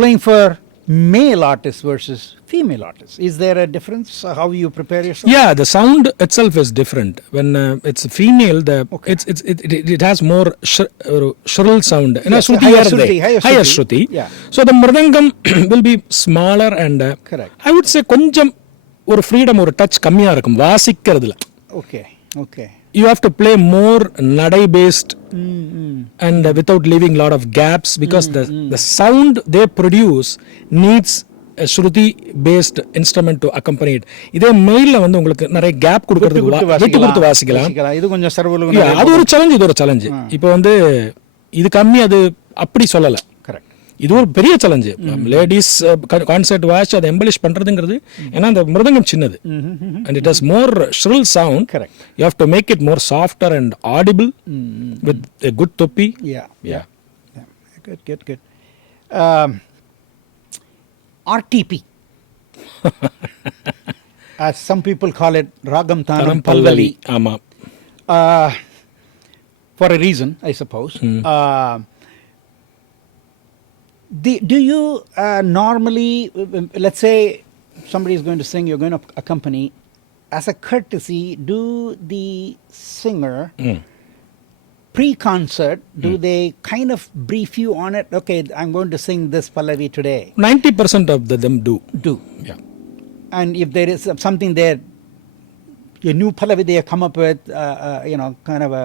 playing for male artists versus female artists? Is there a difference how you prepare yourself? Yeah, the sound itself is different. When it's female, it has more shrill sound. Yes, higher shruti. Yeah. So the Mridangam will be smaller and correct. I would say konjam ஒரு freedom ஒரு touch கம்மியா இருக்கும் வாசிக்கிறதுல. Okay. You have to play more nadai based and without leaving lot of gaps because the sound they produce needs a shruti based instrument to accompany it. இதே மெயில்ல வந்து உங்களுக்கு நிறைய gap கொடுத்து வாசிக்கலாம். இது கொஞ்சம் சர்வலு. அது ஒரு சேலஞ்ச், இது ஒரு சேலஞ்ச். இப்போ வந்து இது கம்மி, அது அப்படி சொல்லல. இது ஒரு பெரிய சேலஞ்சு. லேடிஸ் கான்சர்ட் வாட்ச் அதை எம்பலிஷ் பண்றதுங்கிறது, ஏன்னா அந்த மிருதங்கம் சின்னது and it has more shrill sound. Correct. You have to make it more softer and audible with a good topi. Yeah. Good. RTP as some people call it, Ragam Tanam Pallavi. Ama. For a reason, I suppose. Do you normally, let's say somebody is going to sing, you're going to accompany, as a courtesy, do the singer pre-concert, do they kind of brief you on it? Okay, I'm going to sing this Pallavi today. 90% of them do. Yeah. And if there is something there, a new Pallavi they come up with, kind of a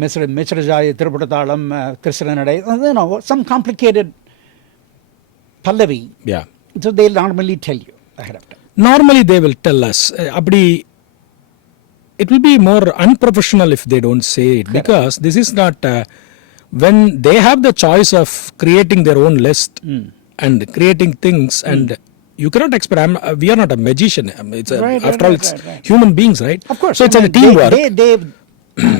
Misrajaya, Tirupatalam, Trisranadai, some complicated Pallavi. Yeah. So they'll normally tell you ahead of time. Normally they will tell us. It will be more unprofessional if they don't say it. Correct. Because this is not when they have the choice of creating their own list and creating things and you cannot expect. We are not a magician. It's after all, it's human beings, right? Of course. So it's a teamwork. They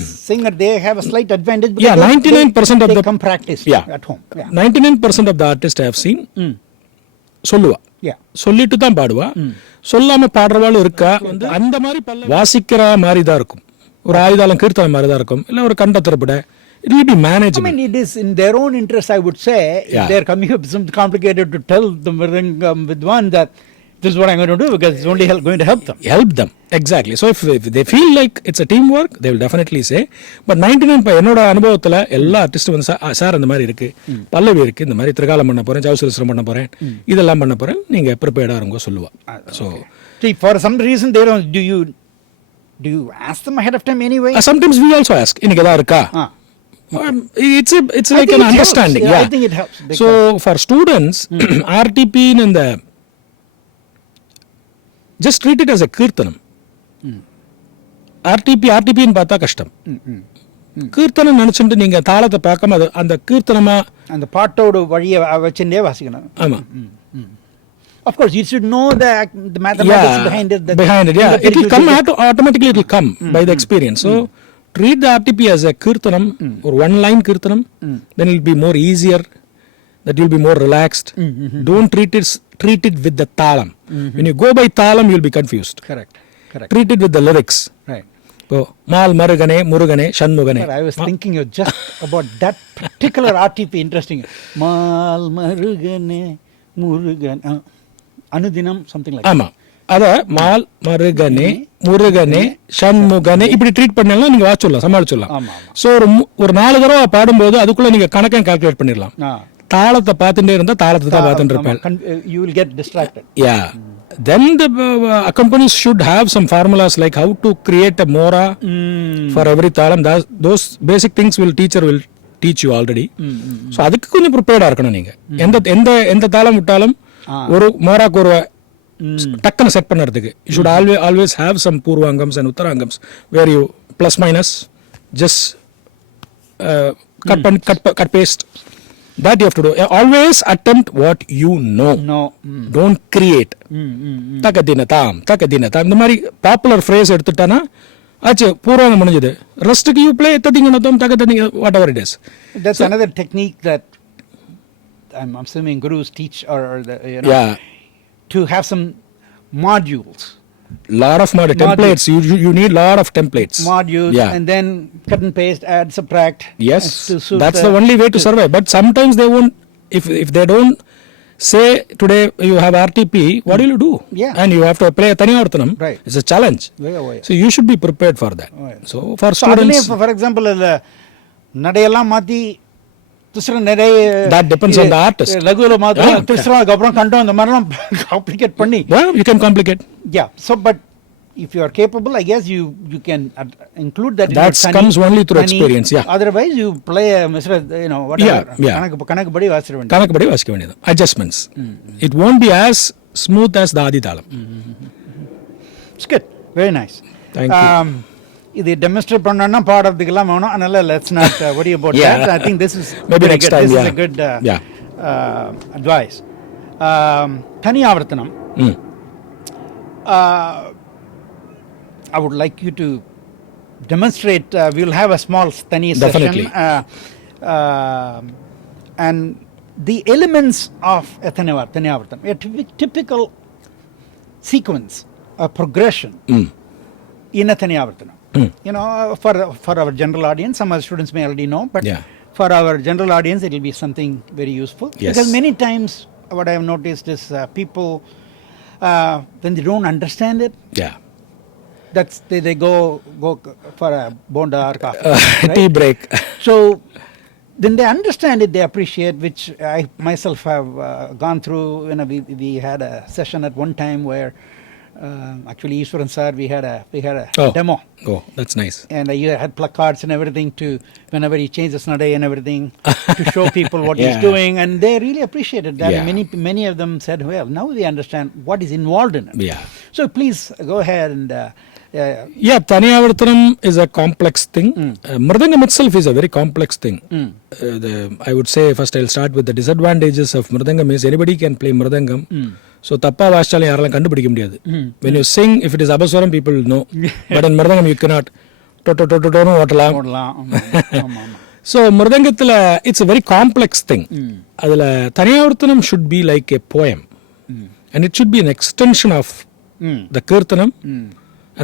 singer, they have a slight advantage because 99% of they the come practice at home. 99% of the artists I have seen சொல்லுவா, சொல்லிட்டு தான் பாடுவா, சொல்லாம பாடுறவாளும் இருக்கா. அந்த மாதிரி வாசிக்கிற மாதிரி தான் இருக்கும், ஒரு ஆயுதாலம் கீர்த்தனை மாதிரி தான் இருக்கும், இல்ல ஒரு கண்ட திறப்பட. It will be manageable. I mean, it is in their own interest, I would say. If they're coming up with something complicated to tell the Mridangam Vidwan that this is what I'm going to do because it's only going to help them. Exactly. So if they feel like it's a teamwork, they will definitely say. But 99 என்னோட அனுபவத்துல எல்லா ஆர்டிஸ்டும் வந்து sir இந்த மாதிரி இருக்கு, பல்லவி இருக்கு, இந்த மாதிரி திரிகாலம் பண்ண போறேன், ஜவுசரிசனம் பண்ண போறேன், இதெல்லாம் பண்ண போறேன், நீங்க ப்ரிப்பேர்டா இருங்க சொல்லுவா. So for some reason they don't, do you ask them ahead of time anyway? Sometimes we also ask, இன்னைக்கு ஏதா இருக்கா? It's like an understanding. Yeah, I think it helps. So for students, RTP in the just treat it as a kirtanam. RTP ன்னு பார்த்தா கஷ்டம். கீர்த்தனம் நினைச்சுட்டு நீங்க தாளத்தை பார்க்காம அந்த கீர்த்தனமா அந்த பாட்டோட வழியை வச்சுட்டே வாசிக்கணும். ஆமா. Of course, you should know the mathematics behind it. It will come automatically. It will come by the experience. So treat the RTP as a kirtanam or one line kirtanam. Then it will be more easier. That you will be more relaxed. Don't treat it with the talam. When you go by talam, you will be confused. Correct. Treat it with the lyrics. Right. So, Mal Marugane, Murugane, Shanmugane. I was thinking just about that particular RTP. Interesting. Mal Marugane, Murugane, Anudinam, something like that. Ama. அத mall மருகனே முருகனே ஷண்முகனே இப்படி treat பண்ணலாம், நீங்க வாசிக்கலாம், சமாளிச்சிடலாம். So ஒரு 4 தடவை பாடும்போது அதுக்குள்ள நீங்க கணக்கை கால்குலேட் பண்ணிடலாம். தாளத்தை பார்த்துட்டே இருந்தா தாளத்தை தான் பார்த்துட்டு இருப்பேன். You will get distracted. Yeah. Then the accompanies should have some formulas like how to create a mora for every talam. Those basic things teacher will teach you already. So அதுக்கு கொஞ்சம் ப்ரிப்பேர்டா இருக்கணும் நீங்க. எந்த தாளம் விட்டாலும் ஒரு மோராக்கு ஒரு டக்குன்னு செட் பண்ணுறதுக்கு you should always have some purvangams and uttarangams where you plus minus just cut paste. That you have to do. Always attempt what you know. Don't create. Takadinatam இந்த மாதிரி பாப்புலர் ஃப்ரேஸ் எடுத்துட்டானா ஆச்சு, பூர்வங்கம் முடிஞ்சது. ரெஸ்ட்டுக்கு you play ததிங்கனதம் தகததிங்க whatever it is. That's another technique that I'm assuming gurus teach or to have some modules. Lot of templates. You need lot of templates. Modules, and then cut and paste, add, subtract. Yes, that's the only way to survive. But sometimes they won't. If they don't say today you have RTP, what will you do? Yeah. And you have to play Thaniyavarthanam. Right. It's a challenge. So you should be prepared for that. So for students, for example, நடையெல்லாம் மாத்தி துசர நிறைய that depends on the artist. லகுல மாத்தி துசரக்கு அப்புறம் கண்டம் அந்த மாதிரிலாம் complicate பண்ணி Well, you can complicate. Yeah. So but if you are capable, I guess you can include that. That comes only through experience. Yeah. Otherwise, you play a whatever. Yeah. கணக்கு படி வாசிக்க வேண்டியது. கணக்கு படி வாசிக்க வேண்டியது. Adjustments. It won't be as smooth as the Adi Talam. It's good. Very nice. Thank you. இது demonstrate பண்ணனும்னா பாடறதுக்கெல்லாம் வேணும். அதனால let's not worry about that. I think this is maybe next good. time. This is a good advice. தனியாவர்த்தனம். I would like you to demonstrate. We will have a small Thani session. And the elements of a Thaniyavartanam, a typical sequence, a progression in a Thaniyavartanam. You know, for our general audience, some of the students may already know, but for our general audience, it will be something very useful. Yes. Because many times, what I have noticed is people, when they don't understand it, that's they go for a bonda or coffee, right? Tea break. So then they understand it, they appreciate, which I myself have gone through. You know, we had a session at one time where actually Ishwaran sir, we had a demo. Oh, that's nice. And I had placards and everything to whenever he changes Nadai and everything to show people what he's doing, and they really appreciated that. Yeah. And many of them said, well, now we understand what is involved in it. Yeah. So please go ahead and Thaniyavarthanam is a complex thing. Mridangam itself is a very complex thing. I would say first I'll start with the disadvantages of Mridangam is anybody can play Mridangam. So tappa vaaschalam yaaralam kandupidikke mudiyadhu. When you sing, if it is abaswaram, people will know. But in Mridangam you cannot no ottalam. So Mridangathila it's a very complex thing. Adula Thaniyavarthanam should be like a poem. And it should be an extension of the kirtanam.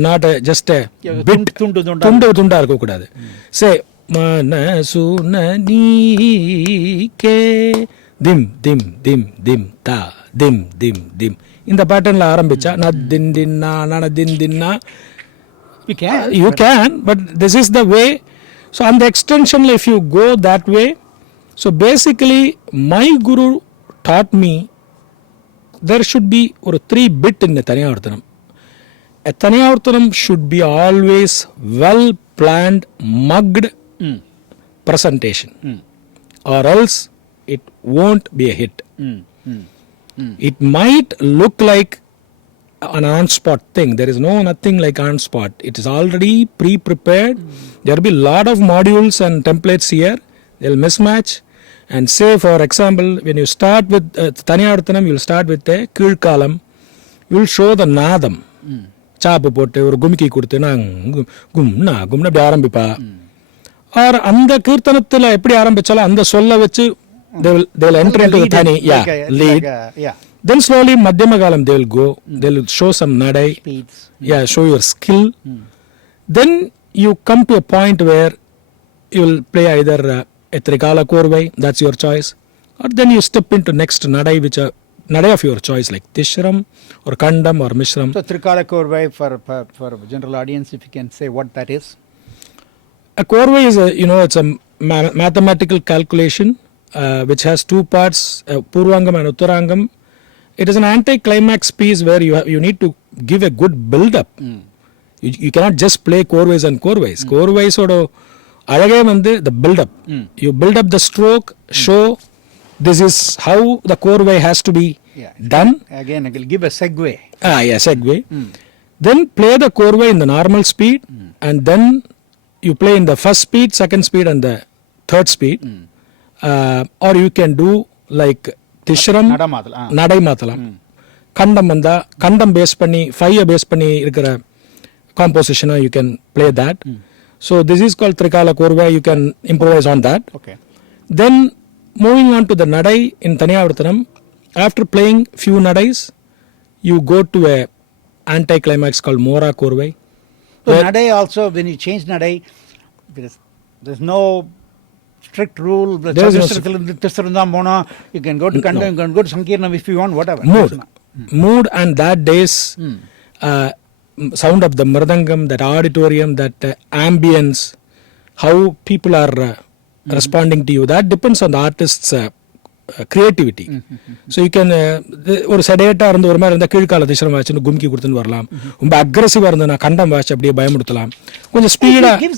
Not just a bit. Tundu irukka koodadhu. Say manasu nanike dim dim dim dim ta dim dim dim. In the pattern la arambicha na din din na na din din na. You can, but this is the way. So on the extension, if you go that way, so basically my guru taught me there should be or 3 bit in the Thaniyavarthanam. A Thaniyavarthanam should be always well planned, mugged presentation, or else it won't be a hit. It might look like an on-spot thing. There is nothing like on-spot. It is already pre-prepared. There will be a lot of modules and templates here. They will mismatch. And say, for example, when you start with Thaniyavarthanam, you will start with a Kilkalam. You will show the Nadam. சாப்பு போட்டு ஒரு கும்கி கொடுத்துனா கும்னா கும்னா அப்படி ஆரம்பிப்பா. R அந்த கீர்த்தனத்தில் எப்படி ஆரம்பிச்சாலும் அந்த சொல்ல வச்சு they will enter into the Thani, lead. Then slowly Madhyama Kalam they will go, they will show some nadai, show your skill. Then you come to a point where you will play either a Trikala Korvai, that's your choice, or then you step into next nadai, which are nadai of your choice, like Tishram or Kandam or Mishram. So Trikala Korvai for general audience, if you can say what that is. A Korvai is it's a mathematical calculation which has 2 parts, Purvangam and Uttarangam. It is an anti-climax piece where you need to give a good build-up. You cannot just play Korvais and Korvais. Korvais oda alage vandu the build-up. You build up the stroke, show this is how the Korvai has to be done. Again, I will give a segue. Segue. Then play the Korvai in the normal speed, and then you play in the first speed, second speed, and the third speed. Or you can do like Tishram, Nadai Matalam, Kandam Manda, Kandam base panni, Fire base panni irukra composition, you can play that. So this is called Trikala Korvai, you can improvise on that. Okay. Then moving on to the Nadai in Thaniyavarthanam, after playing few Nadais, you go to a anti-climax called Mora Korvai. So Nadai also, when you change Nadai, there's no strict rule. There is no You can go to Kannan, you can go to Sankirnam if you want, whatever. Mood and that day's sound of the Mridangam, that auditorium, that ambience, how people are responding to you, that depends on the artist's creativity. So you can ஒரு செடேட்டா இருந்து ஒரு மாதிரி இருந்தால் கீழ்கால திசரம் வாசின்னு கும்கி கொடுத்துன்னு வரலாம். ரொம்ப அக்ரெசிவாக இருந்ததுன்னா கண்டம் வாசி அப்படியே பயமுடுத்தலாம். கொஞ்சம் ஸ்பீடாக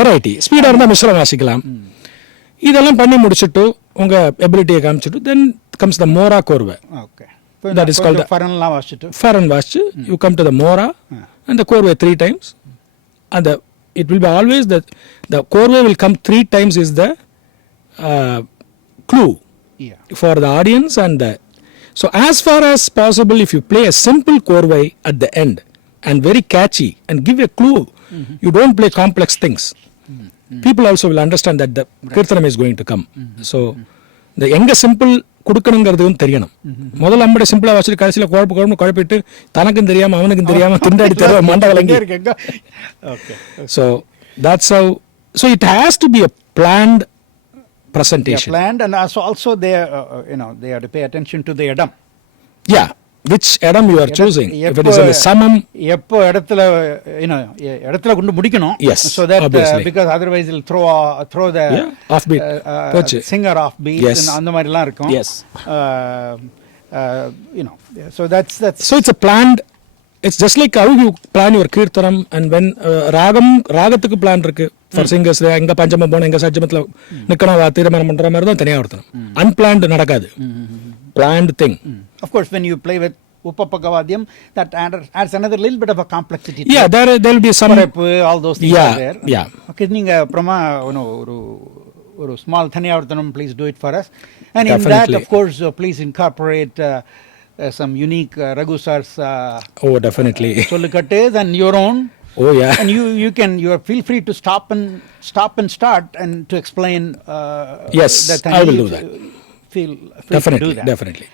வெரைட்டி ஸ்பீடாக இருந்தால் மிஸ்ரம் வாசிக்கலாம். இதெல்லாம் பண்ணி முடிச்சுட்டு உங்கள் எபிலிட்டியை காமிச்சிட்டு தென் கம்ஸ் த மோரா கோர்வை. That is called Faran Vastu. You come to the Mora and the Korve 3 times, and it will be always the Korve will come 3 times is the clue for the audience so as far as possible, if you play a simple Korve at the end and very catchy and give a clue, you don't play complex things. People also will understand that the Kirtanam is going to come. So the younger simple கொடுக்கணுங்கிறதும் தெரியணும். முதல்ல நம்மளே சிம்பிளா வச்சுட்டு கடைசியில் குழப்பிட்டு தனக்கும் தெரியாம அவனுக்கும் தெரியாம திண்டாடி தருவ மண்டவலங்கி. So that's how. So it has to be a planned presentation. Planned, and also they they have to pay attention to the idam. Yeah, which idam you are choosing. If it is in the samam, எப்போ இடத்துல கொண்டு முடிக்கணும். Yes, so that obviously. Because otherwise it'll throw the offbeat singer offbeat. Yes. And அந்த மாதிரி எல்லாம் இருக்கும். Yes. So that's so it's a planned. It's just like how you plan your kirtanam, and when ராகத்துக்கு plan இருக்கு for singers. எங்க பஞ்சமம் போன எங்க சஜ்ஜமத்துல நிக்கணும் தீர்மானம் பண்ற மாதிரி தான் தனியா ஒருத்தணும். Unplanned நடக்காது. Planned thing. Of course, when you play with Uppapakavadyam, that adds another little bit of a complexity. Yeah, there will be some all those things are there. Yeah. Okay, நீங்க அப்புறமா ஒரு small தனியாவர்த்தனம், please do it for us. And Definitely. in that, of course, please incorporate some unique Raghu sir's definitely sollukattes and your own. Oh yeah. And you feel free to stop and start and to explain. Yes, I will do that. Feel free Definitely, to do that. Definitely.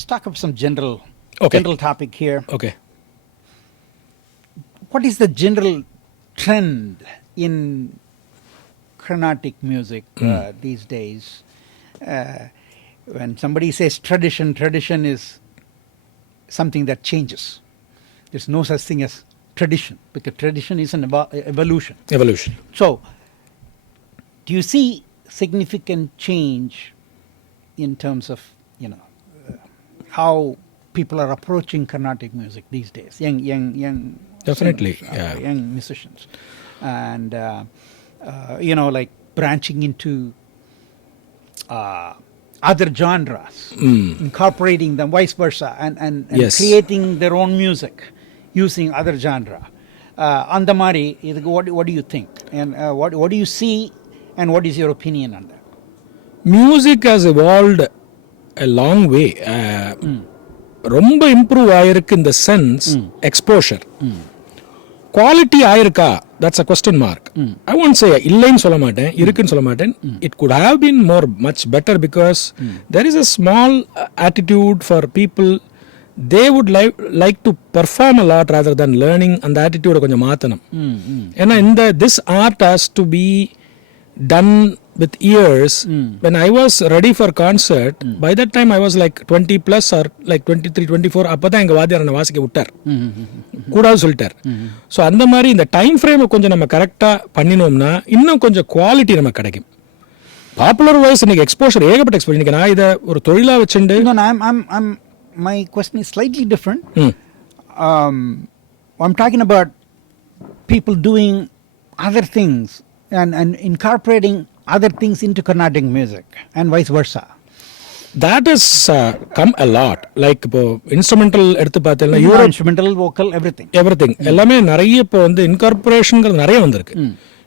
let's talk about some general topic here. Okay. What is the general trend in Carnatic music these days? When somebody says tradition is something that changes. There's no such thing as tradition, because tradition is an evolution. So, do you see significant change in terms of, how people are approaching Carnatic music these days? Young Definitely, singers, young musicians, and like branching into other genres, incorporating them, vice versa, and Yes. creating their own music using other genre. Andamari, what do you think? And what do you see, and what is your opinion on that? Music has evolved a long way. ரொம்ப improve ஆயிருக்கு in the sense exposure. Quality ஆயிருக்கா, that's a question mark. I won't say இல்லைன்னு சொல்ல மாட்டேன், இருக்குன்னு சொல்ல மாட்டேன். It could have been much better, because there is a small attitude for people. They would like to perform a lot rather than learning. அந்த attitude கொஞ்சம் மாத்தணும். ஏன்னா this art has to be done with ears. When I was ready for concert, by that time I was like 20 plus or like 23, 24. அப்பதான் எங்க வாத்தியார் என்ன வாசிக்க விட்டார், கூடாது சொல்லிட்டார். ஸோ அந்த மாதிரி இந்த டைம் ஃப்ரேமை கொஞ்சம் நம்ம கரெக்டாக பண்ணினோம்னா இன்னும் கொஞ்சம் குவாலிட்டி நமக்கு கிடைக்கும். பாப்புலர் வைஸ் இன்னைக்கு எக்ஸ்போஷர், ஏகப்பட்ட எக்ஸ்போஷர். இன்னைக்கு நான் இதை ஒரு தொழிலா வச்சுண்டு. My question is slightly different. I'm talking about people doing other things and incorporating other things into Carnatic music and vice versa. That has come a lot. Like இப்போ instrumental எடுத்து பார்த்தீங்கன்னா யூரோ instrumental, vocal, everything எல்லாமே நிறைய இப்போ வந்து இன்கார்பரேஷன்ங்கிறது நிறைய வந்திருக்கு.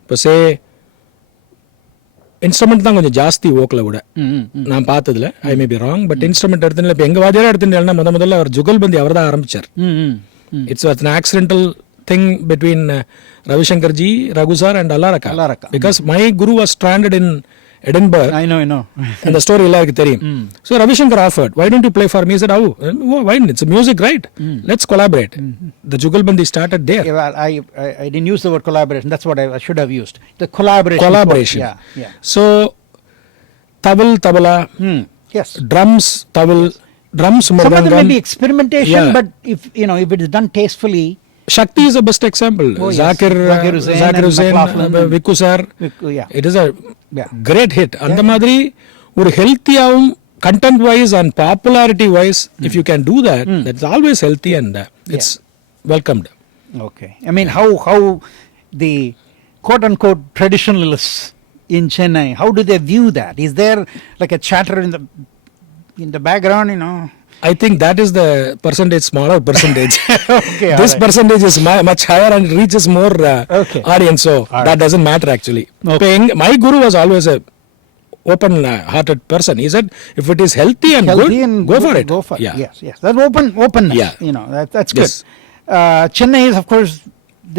இப்போ இன்ஸ்ட்ருமெண்ட் தான் கொஞ்சம் ஜாஸ்தி வோக்கலை விட நான் பார்த்ததுல. I may be wrong, but instrument எடுத்துன்னு இப்போ எங்க வாத்தியாரா எடுத்துட்டேன்னா முதல்ல அவர் ஜுகல்பந்தி அவர் தான் ஆரம்பிச்சார். It's an accidental thing between Ravi Shankar ji, Raghu sir and Alaraka. Because my guru was stranded in Edinburgh. I know. And the story எல்லாருக்கு தெரியும். So Ravi Shankar offered, why don't you play for me? He said, why? It's a music, right? Let's collaborate. The Jugalbandi started there. Yeah, well, I didn't use the word collaboration. That's what I should have used. The collaboration. Yeah. So tabla, yes. Drums, Mridangam. Some of them may be experimentation, but if it is done tastefully. Shakti is the best example. Zakir Hussain, Vikku sir. It is a great hit. அந்த மாதிரி ஒரு ஹெல்த்தியாவும் content wise and popularity wise, if you can do that, that's always healthy and it's welcomed. Okay. I mean, how the quote unquote traditionalists in Chennai, how do they view that? Is there like a chatter in the background, I think that is the smaller percentage. Okay, this percentage is much higher and reaches more audience, so that doesn't matter actually. Okay. My guru was always a open hearted person. He said, if it is healthy and good, go for it. Yes. That openness, that's good. Chennai is of course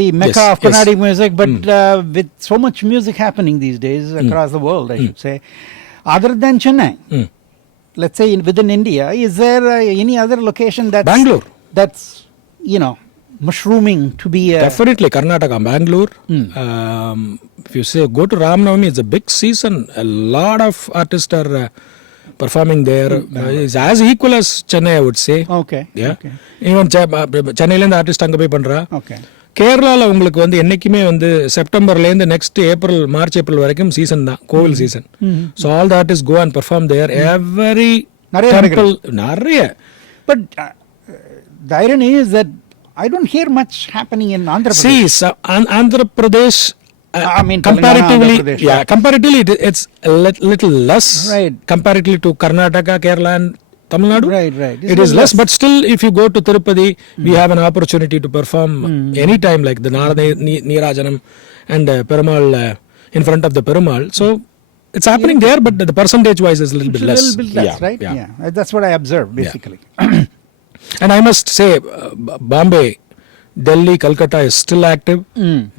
the mecca of Carnatic music, but with so much music happening these days across the world, I should say, other than Chennai, let's say within India, is there any other location that's Bangalore, that's mushrooming to be definitely Karnataka, Bangalore. If you say go to Ramnavami, it's a big season. A lot of artists are performing there. It's as equal as Chennai, I would say. Okay. Yeah. Okay. Even Chennai la artist anga pay pandra. Okay. கேரளாவில் உங்களுக்கு வந்து என்னைக்குமே வந்து செப்டம்பர்லேருந்து next March April வரைக்கும் season தான், கோவில் season. So all the artist go and perform there every temple நிறைய. பட் the irony is that I don't hear much happening in Andhra Pradesh. See, Andhra Pradesh, comparatively it's a little less, right, comparatively to Karnataka, Kerala and Tamil Nadu. Right. It is less, but still, if you go to Tirupati, we have an opportunity to perform anytime, like the Narada Neerajanam and Perumal in front of the Perumal. So it's happening there, but the percentage wise is a little bit less. A little bit less, right? Yeah. That's what I observed basically. And I must say, Bombay, Delhi, Calcutta is still active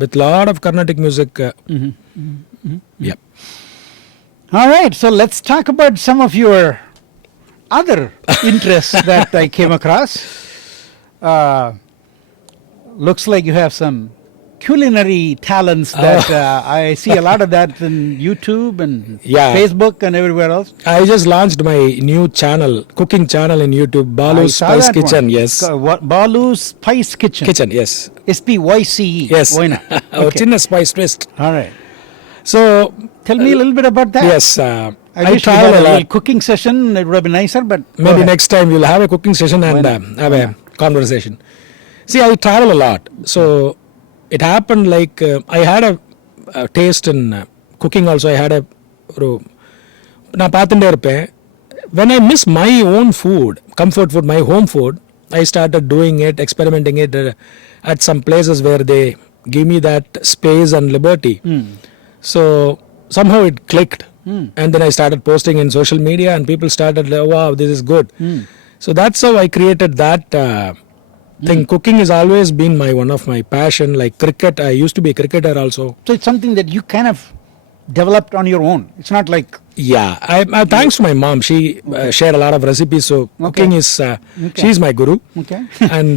with lot of Carnatic music. Yeah. All right, so let's talk about some of your other interests that I came across. Looks like you have some culinary talents that I see a lot of that in YouTube and Yeah. Facebook and everywhere else. I just launched my new channel, cooking channel in YouTube, I Balu's saw Spice that Kitchen. one. Yes. What, Balu's Spice Kitchen. Kitchen, yes. SPYCE. Yes. Why not? Our chinna spice twist. All right. So, Tell me a little bit about that. yes, I I wish we travel had a a lot. little cooking session. It would have been nicer, but go Maybe ahead. next time we'll have a cooking session and Why not? have a conversation. See, I travel a lot. So, it happened like I had a taste in cooking also. I had a நான் பார்த்துட்டே இருப்பேன். When I miss my own food, comfort food, my home food, I started doing it, experimenting it at some places where they give me that space and liberty. So somehow it clicked. And then I started posting in social media and people started, wow, this is good. So that's how I created that thing. Cooking has always been one of my passion. Like cricket, I used to be a cricketer also. So it's something that you kind of developed on your own. It's not like Yeah, I thanks to my mom. She shared a lot of recipes. So cooking is, she's my guru. okay. And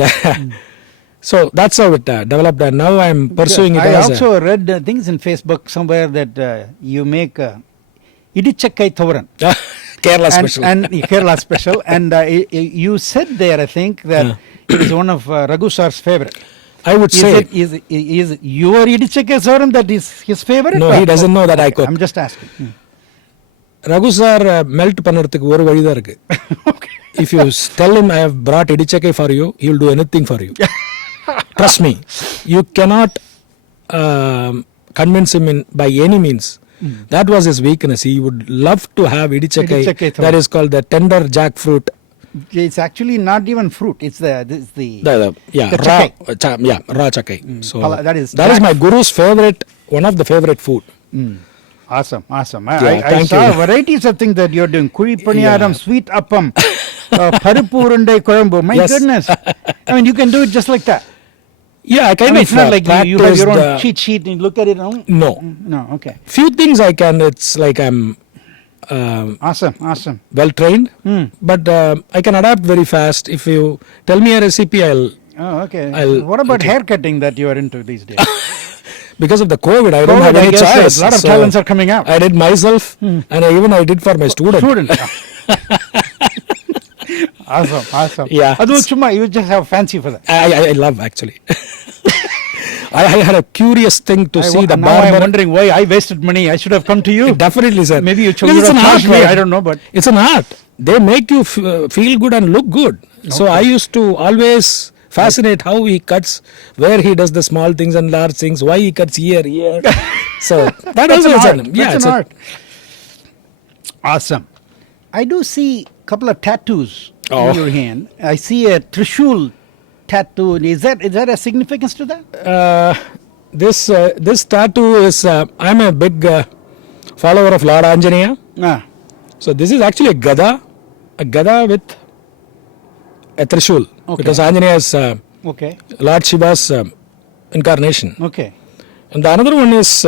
so that's how it developed. And now I'm pursuing it I as also read things in Facebook somewhere that you make idichakkai thoran Kerala special. and Kerala special, and you said there, I think, that it is one of Raghu Sar's favorite. I would Is say. it is your idichakkai thoran that is his favorite? No, he doesn't know that I cook. I'm just asking. Raghu sir melt பண்ணுறதுக்கு ஒரு வழி தான் இருக்கு. Okay. If you tell him I have brought idichakkai for you, he will do anything for you. Trust me, you cannot convince him by any means. That was his weakness. He would love to have Idichakkai idichakkai. thoran. That is called the tender jackfruit. It's actually not even fruit. It's the The chakai. raw chakai. So that is that is my guru's favorite, one of the favorite food. Awesome. Yeah, I thank saw you. varieties of things that you're doing. Kuri paniyaram, sweet appam, parippu urundai kolambu. My Yes. goodness. I mean, you can do it just like that. Yeah, I I kind mean, of it's not like you have your own practiced, cheat sheet and you look at it. No, No, okay. few things I can. It's like I'm Awesome. well trained, but I can adapt very fast. If you tell me a recipe, Oh, okay. What I'll about take- haircutting that you are into these days? because of the COVID, I don't COVID, have I any guess choice. a lot of So talents are coming out. I did myself, and I did for my student. Student. Awesome. Yeah. Adu chumma, you just have fancy for that. I love actually. I had a curious thing to see the now I'm barber. wondering why I wasted money. I should have come to you. Definitely, sir. Maybe you Because should it's have an art, charged me. right? I don't know, but It's an art. They make you feel good and look good. So I used to always fascinate how he cuts, where he does the small things and large things, why he cuts here. So that that's also an is art. yeah, That's it's an a- art. Awesome. I do see a couple of tattoos Oh. in your hand. I see a Trishul tattoo. Is that a significance to that? This tattoo is I'm a big follower of Lord Anjaneya. Ah, So this is actually a gada with a trishul, Okay. because Anjaneya is okay. Lord Shiva's incarnation. Okay. And the another one is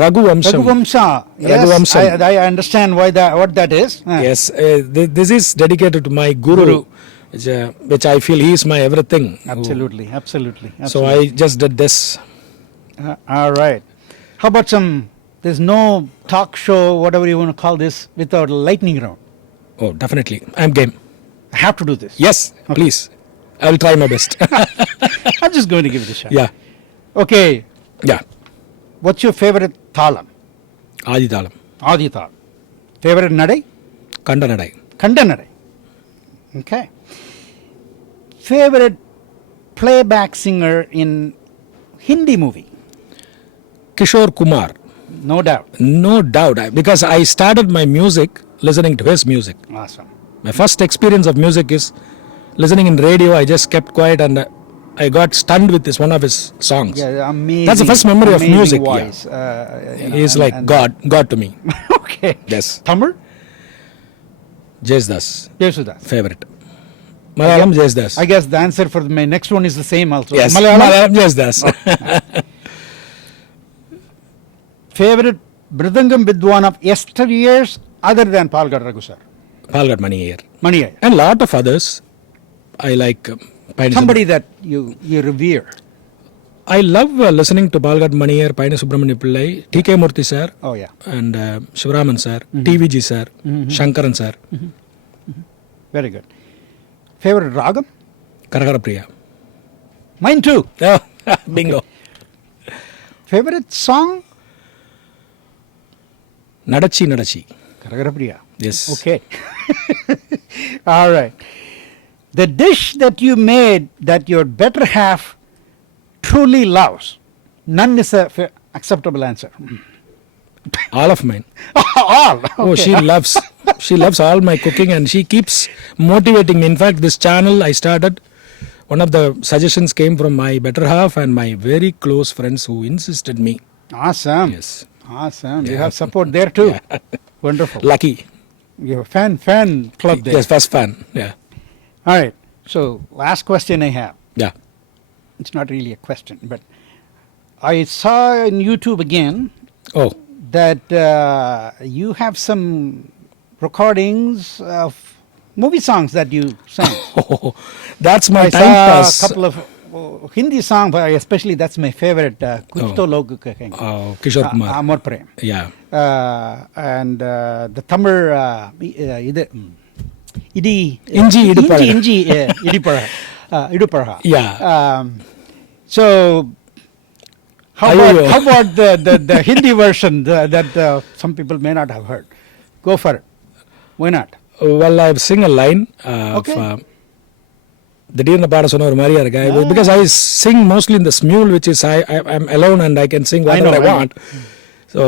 Raghu Vamsham. Raghuvamsha. Yes, Raghuvamsam. I understand what that is. Ah. Yes, this is dedicated to my guru, which I feel he is my everything. Absolutely. So I just did this. All right. How about there's no talk show, whatever you want to call this, without a lightning round. Oh, definitely. I'm game. I have to do this. Yes, please. I will try my best. I'm just going to give it a shot. Yeah. Okay. Yeah. What's your favorite thalam? Adi Thalam. Adi thalam. Favorite nadai? Kandanadai. Kanda nadai. Okay. Favorite playback singer in Hindi movie? Kishore Kumar. No doubt. No doubt. Because I started my music listening to his music. Awesome. My first experience of music is listening in radio. I just kept quiet and I got stunned with one of his songs. Yeah, amazing. That's the first memory of amazing music. Voice. He's like God to me. Okay. Yes. Tamil? Jesdas. Yesudas. Favorite. Malayalam Jesdas. I guess the answer for my next one is the same also. Yes. Malayalam? Malayalam Jesdas. Favorite Mridangam Vidwan of yesteryears other than Palgad Raghu sir? Palgad Maniyer. Mani, And lot of others. I like somebody that you revere. I love listening to Palgad Maniyer, Paina Subramanya Pillai, T.K. Murthy sir, Oh yeah, and Shivaraman sir, TVG sir, Shankaran sir, very good. Favorite ragam? Karagara Priya. Mine too. Oh, bingo. Favorite song? Nadachi Nadachi. Karagara Priya. Yes. Okay. All right. The dish that you made that your better half truly loves. None is a acceptable answer. All of mine. All. Oh, she loves all my cooking and she keeps motivating me. In fact, this channel I started, one of the suggestions came from my better half and my very close friends who insisted me. Awesome. Yes. Awesome. You have support there too. Wonderful. Lucky. You have a fan club there. Yes, first fan. Yeah. All right. So last question I have. Yeah. It's not really a question, but I saw on YouTube again Oh. that you have some recordings of movie songs that you sang. That's my I time saw pass. a couple of Hindi songs, but especially that's my favorite. Kuch to log kahenge. Oh, Kishore Kumar. Amar Prem. Yeah. And the Tamil Inji Idupazha. Inji Idupazha. Yeah. So how about the Hindi version that some people may not have heard? Go for it. Why not? Well, I've sing a line Okay. of திடீர்னு பாட சொன்ன ஒரு மாதிரியா இருக்கு because I sing mostly in the smule, which is I'm alone and I can sing whatever I want. So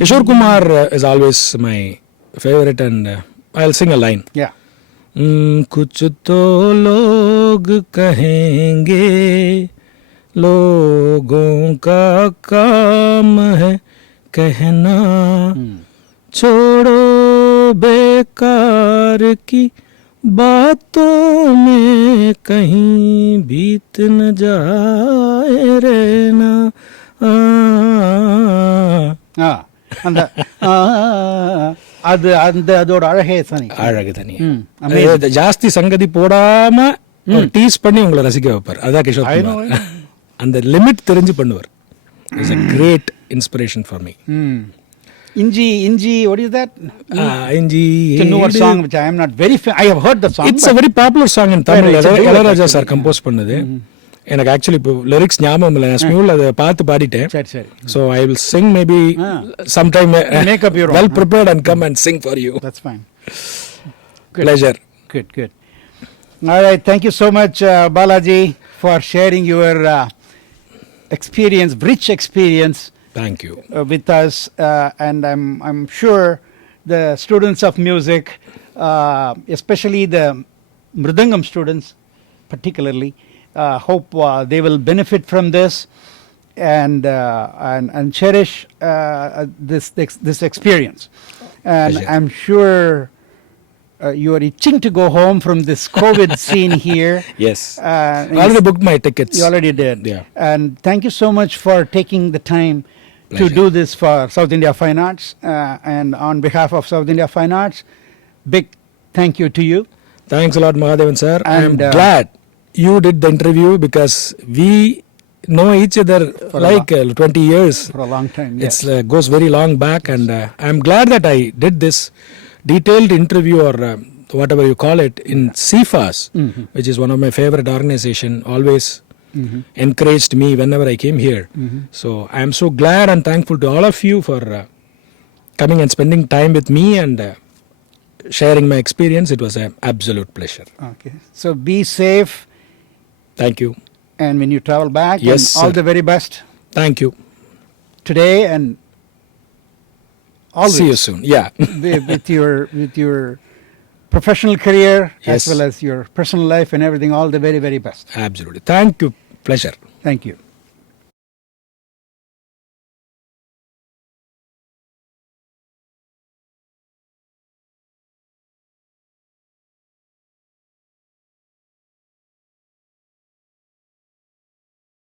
Kishore Kumar is always my favorite and I'll sing a line. Yeah. कुछ तो लोग कहेंगे लोगों का काम है कहना छोड़ो बेकार की बातों में कहीं बीत न जाए रहना அந்த அது அந்த அதோட அழகே தனி. அழகு தனி. amazing. ஜாஸ்தி சங்கதி போடாம டீஸ் பண்ணி உங்களை ரசிக்க வைப்பார். அதான் கிஷோர் குமார். அந்த லிமிட் தெரிஞ்சு பண்ணுவார். Is a great inspiration for me. Inji, what is that? Inji. It's a newer song which I am not very I have heard the song. It's a very popular song in Tamil. Ilayaraja sir compose பண்ணது. எனக்கு actually இப்போ lyrics ஞாபகம் இல்லை, நான் Smule அதை பார்த்து பாடிட்டேன். சரி சரி. So I will sing maybe sometime well prepared and come and sing for you. That's fine. Pleasure. Good. All right, thank you so much Balaji for sharing your experience, rich experience. Thank you. With us and I'm sure the students of music, especially the Mridangam students particularly, hope they will benefit from this and cherish this experience. And Pleasure. I'm sure you are itching to go home from this COVID scene here. Yes. I already booked my tickets. You already did. Yeah. And thank you so much for taking the time Pleasure. to do this for South India Fine Arts. And on behalf of South India Fine Arts, big thank you to you. Thanks a lot, Mahadevan sir. And, I'm glad you did the interview because we know each other For like 20 years. For a long time, yes. It's goes very long back, and I'm glad that I did this detailed interview or whatever you call it in SIFAs, which is one of my favorite organization. Always encouraged me whenever I came here. So I'm so glad and thankful to all of you for coming and spending time with me and sharing my experience. It was an absolute pleasure. Okay. So be safe. Thank you. And when you travel back, Yes, and all sir. the very best Thank you. today and always. See you soon. Yeah. with your professional career as Yes. well as your personal life and everything. All the very, very best. Absolutely. Thank you. Pleasure. Thank you.